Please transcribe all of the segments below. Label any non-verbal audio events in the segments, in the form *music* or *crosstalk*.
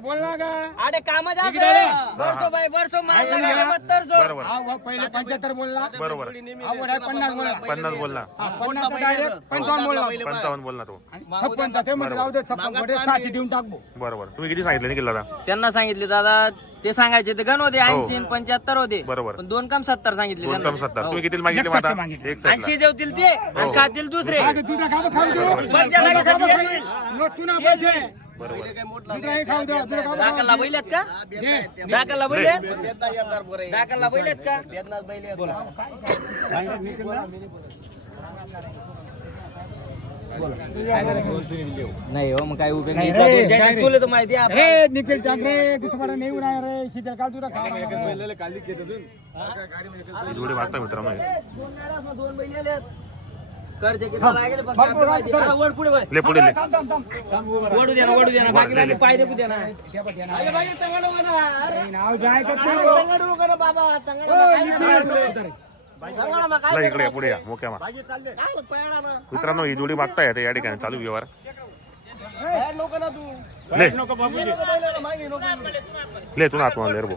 बोल ना का अरे काम? बरसो बाई बरसो माल लगा बत्तर सो बरोबर. हा वा पहिले पंच्याहत्तर बोलला. बरोबर. हा पन्नास बोलला. पन्नास बोलला. हा पन्नास डायरेक्ट पंचावन्न बोलला. पंचावन्न बोलला तो. आणि छप्पनचा ते म्हणजे जाऊ दे छप्पन देऊन टाकबो बरोबर. तुम्ही किती सांगितलं निखिल दादा? त्यांना सांगितले दादा ते सांगायचे ते गण होते ऐंशी आणि पंच्याहत्तर होते. बरोबर. पण दोन काम सत्तर सांगितले दोन. कम सत्तर. हो. तुम्ही किती मागितले ऐंशी जेवतील ते आणि खातील दुसरे. हा, ते तुझा खाबं खाऊ. खाऊ. डाकाला का? नाही. हो मग काय उपयोग नाही. तुला तर माहिती आहे आपण. अरे निखिल टाकरे तुम्हाला नाही उन्हाळ रे शीतल काल तुला खाऊ जोडी मागता मित्रांनो. हे. दोन बैल आलेत. कर्ज किती लागेल बघ, आपल्याला माहिती. आहे. आता वर पुढे वर. ले पुढे ले. द्या ना द्या ना. पाय द्या इकडे या, पुढे या मोक्या मा मित्रांनो ही जोडी मागता येते या ठिकाणी चालू व्यवहार. ले. ले तू ना आतमध्ये ले रे भाऊ.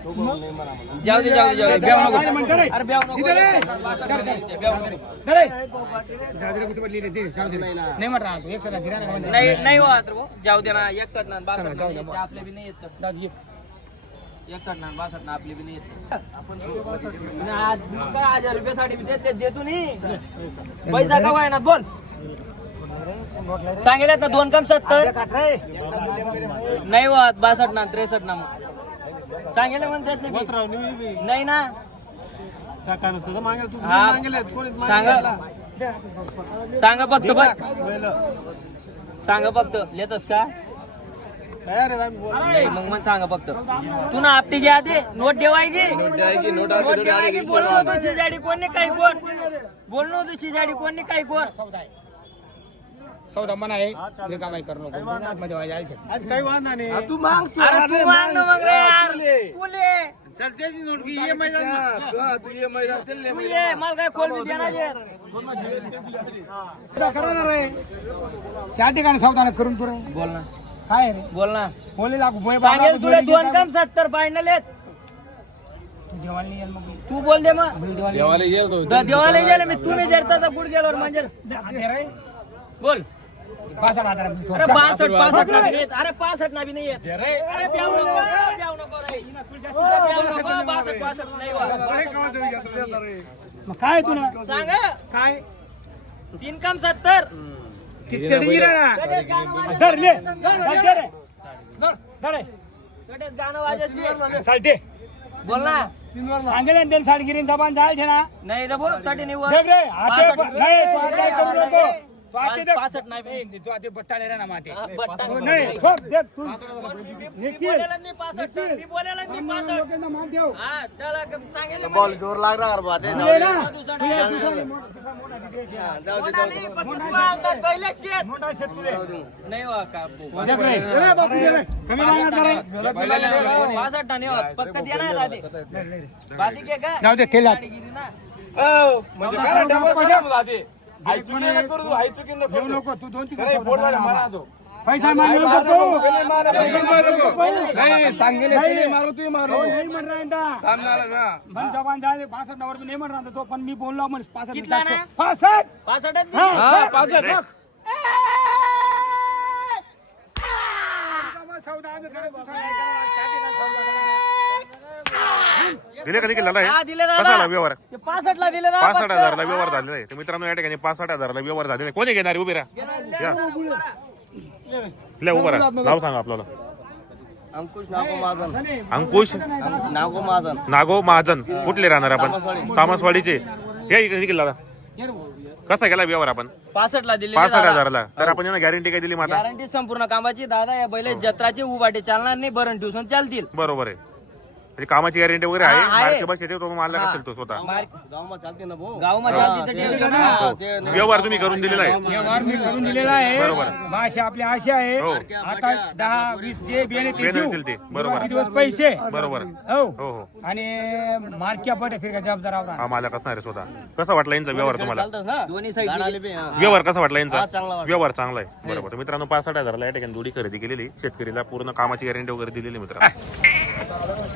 जाऊ दे जाऊ दे जाऊ दे ब्याव? नको अरे ब्याव नको तिथे रे. ब्याव नको दे रे. जाऊ दे रे, कुठे पडली रे, दे, जाऊ दे रे. नाही म्हणत राहा तू, एक सरा धीराने म्हणत राहा. नाही नाही होत रे भाऊ. जाऊ दे ना एकसठ ना बासष्ट ना ते आपले बी नाही येत. एकसठ ना आपले बी नाही येत आणि आज काय हजार रुपयासाठी बी देत देतो नाही पैसा का ना बोल सांगेल ना दोन कम सत्तर नाही होत बासष्ट ना त्रेसष्ट ना मग सांगेल म्हणतात ना बी. नाही ना. हा. सांगा. सांगा फक्त बघ सांगा फक्त. लेतस का? नाही मग मग सांगा फक्त. तू ना आपटी घ्या आधी. नोट ठेवायची. नोट ठेवायची बोललो होतो शेजाडी कोण नाही काही कोण? बोललो होतो शेजाडी कोण नाही काही कोण? सौदा मना आहे. रिकामाई करू नको. मध्ये व्हायला जायचं. अरे तू मांग ना मग. रे यार. तुले तू ये मला काय खोल बी देणार आहे. सौदा करा ना रे त्या ठिकाणी सौदा करून तू रे बोल ना. काय रे? बोल ना. बोले लागू बोय सांगेल तुला दोन कम सत्तर फायनल आहेत. तू देवाला नाही येईल मग. तू बोल दे मग. देवाला द- देवाला गेले मी तुम्ही जर तसा गुड गेल्यावर म्हणजे रे. बोल. अरे पासष्ट ना बी नाही. येत. अरे पासष्ट ना बी नाही येत. अरे नको नको रे. नको, पासष्ट नाही. मग काय तुला? सांग काय? तीन कम सत्तर. किती धर ले. धर दे रे धर धर रे. गणेश गाणं वाजायचे चालते बोल ना. सांगेल ना त्यांनी साडगिरी जबान जायचे ना नाही रे बोल तटी नाही वर. देख रे हाते पासष्ट- नाही तू आता काय करू नको. तू हाते देख. पासष्ट नाही बी. नाही, तू आता बट्टा दे रे ना माते. हा, बट्टा नको. नाही. ठोक देख तू. मी बोलायला नाही पासष्ट. मी बोलायला नाही पासष्ट. लोकांना मान देव हा त्याला सांगेल बॉल जोर लाग रहा बात तू ये ना दुसरा तू ये, नाही. तू ये, मोठा- मोठा विदेश आहे. मोठा नाही, फक्त तू आणतात पहिलेच शेत. मोठा शेत तुले. नाही का देख रे. रे बापू दे रे. कमी मागत ना रे. पासष्ट नाही होत. फक्त देणार आधी. बाधी के का? जाऊ दे तेलात गाडी गेली ना. म्हणजे काय डबल बजा मला ते आई चुकी न करू तू आई चुकी न घेऊ नको तू दोन तीन नाही पोट झालं मारा तो पैसा मागू नको तू. नाही सांगेल नाही. मारू तू मारू हो, नाही म्हणणार यंदा. सांगणार ना मन जबान जाय बासष्ट नवर मी नाही म्हणणार तो पण मी बोललो म्हण पासष्ट कितला ना? पासष्ट पासष्टच दिली. हा पाच सौदा आम्ही करत बसलो नाही करणार. त्या ठिकाणी सौदा करणार. दिले का निखिल दादा हा? दिले कसा दादा. आला व्यवहार दिले पासष्ट फक्त. हजारला व्यवहार झालेला आहे तर मित्रांनो या ठिकाणी पासष्ट हजारला व्यवहार झालेला आहे कोणी घेणार? उभे राहा. या. उभा राहा. नाव सांगा आपल्याला. अंकुश नागो महाजन. अंकुश नागो महाजन. नागो महाजन. कुठले राहणार आपण? तामसवाडीचे. या इकडे भाऊ. कसा गेला व्यवहार आपण? पासष्ट ला दिले पासष्ट हजाराला. तर आपण यांना गॅरंटी काय दिली आता गॅरंटी संपूर्ण कामाची दादा या बैल जत्राचे उभाटे चालणार नाही भरण ट्युशन चालतील. बरोबर आहे. म्हणजे कामाची गॅरंटी वगैरे आहे हा, आहे. मार्के बस येते तो मालक असेल तो स्वतः. गावमध्ये ना हो. व्यवहार तुम्ही करून दिलेला आहे. व्यवहार मी करून दिलेला आहे. बरोबर. भाषा आपली अशी आहे. हो. आता दहा वीस जे बियाणे ते बियाणे देऊ. देतील ते. बरोबर. दिवस पैसे? बरोबर. हो. हो हो. आणि मार्क्या पट फिरका जबाबदार हा मालक असणार आहे स्वतः. कसा वाटला यांचा व्यवहार तुम्हाला? दोन्ही साईड. व्यवहार कसा वाटला यांचा. व्यवहार चांगला आहे. बरोबर. तर मित्रांनो पासष्ट हजाराला या ठिकाणी जोडी खरेदी केलेली शेतकरीला पूर्ण कामाची गॅरंटी वगैरे दिलेली मित्रांनो. *laughs*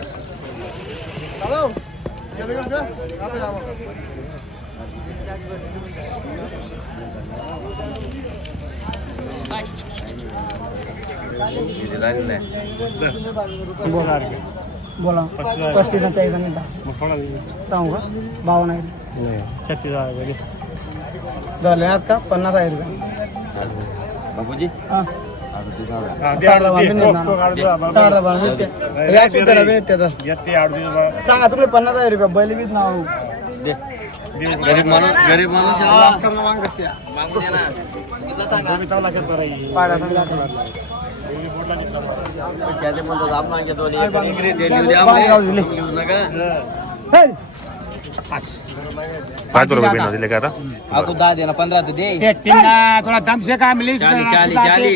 बोला. पस्तीस चाळीस सांगू का? बावन्न झाले आहेत का पन्नास आहे का बापूजी? हा. सांगा तुम्ही पन्नास हजार रुपये बैल बीत नाव गरीब माणूस गरीब माणूस दिले. लिहू नका हे! पाच रुपये बिना दिले का आता दहा पंधरा तर दे थोडा दम से काम मिली चाली चाली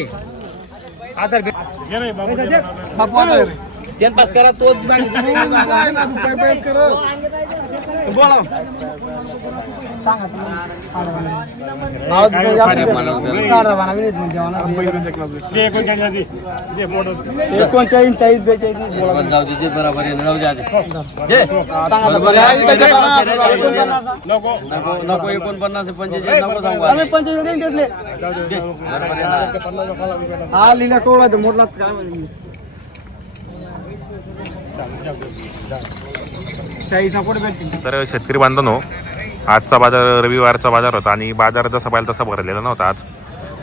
चाली आदर बे- बापू आदर. तीन पास करा तो एकोणचाळीस चाळीस बेचाळीस बरोबर. नको. एकोणपन्नास पंचेचाळीस नको सांगू. हा लिहिला कोवळा मोठला काय माहिती. चाळीस ना कुठे भेटतील तर शेतकरी बांधवांनो आजचा बाजार रविवारचा बाजार होता आणि बाजार जसा पाहिजे तसा भरलेला नव्हता आज.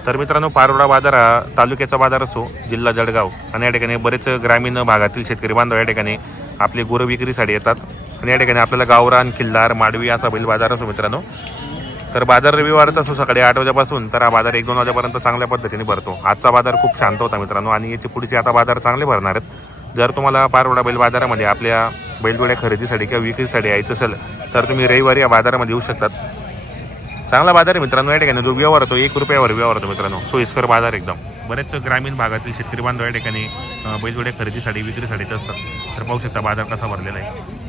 तर मित्रांनो पारोडा बाजार हा तालुक्याचा बाजार असो जिल्हा जळगाव. आणि या ठिकाणी बरेच ग्रामीण भागातील शेतकरी बांधव या ठिकाणी आपली गुरं विक्रीसाठी येतात. आणि या ठिकाणी आपल्याला गावरान किल्लार माडवी असा बैल बाजार असो मित्रांनो. तर बाजार रविवारचा असो सकाळी आठ वाजेपासून तर हा बाजार एक दोन वाजेपर्यंत चांगल्या पद्धतीने भरतो. आजचा बाजार खूप शांत होता मित्रांनो आणि याची पुढचे आता बाजार चांगले भरणार आहेत. जर तुम्हाला पारवडा बैल बाजारामध्ये आपल्या बैलजोड्या खरेदीसाठी किंवा विक्रीसाठी यायचं असेल तर तुम्ही रविवारी या बाजारामध्ये येऊ शकतात. चांगला बाजार आहे मित्रांनो या ठिकाणी जो व्यवहार होतो एक रुपयावर व्यवहार होतो मित्रांनो. सोयीस्कर बाजार एकदम. बरेच ग्रामीण भागातील शेतकरी बांधव या ठिकाणी बैलगोड्या बैलजोड्या खरेदीसाठी विक्रीसाठी असतात. तर पाहू शकता बाजार कसा भरलेला आहे.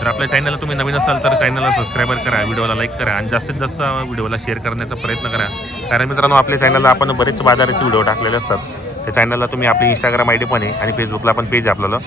तर आपल्या चॅनलला तुम्ही नवीन असाल तर चॅनलला सबस्क्राईबर करा व्हिडिओला लाईक करा आणि जास्तीत जास्त व्हिडिओला शेअर करण्याचा प्रयत्न करा. कारण मित्रांनो आपल्या चॅनलला आपण बरेच बाजाराचे व्हिडिओ टाकलेले असतात. त्या चॅनलला तुम्ही आपली इंस्टाग्राम आय डी पण आहे आणि फेसबुकला पण पेज आपल्याला.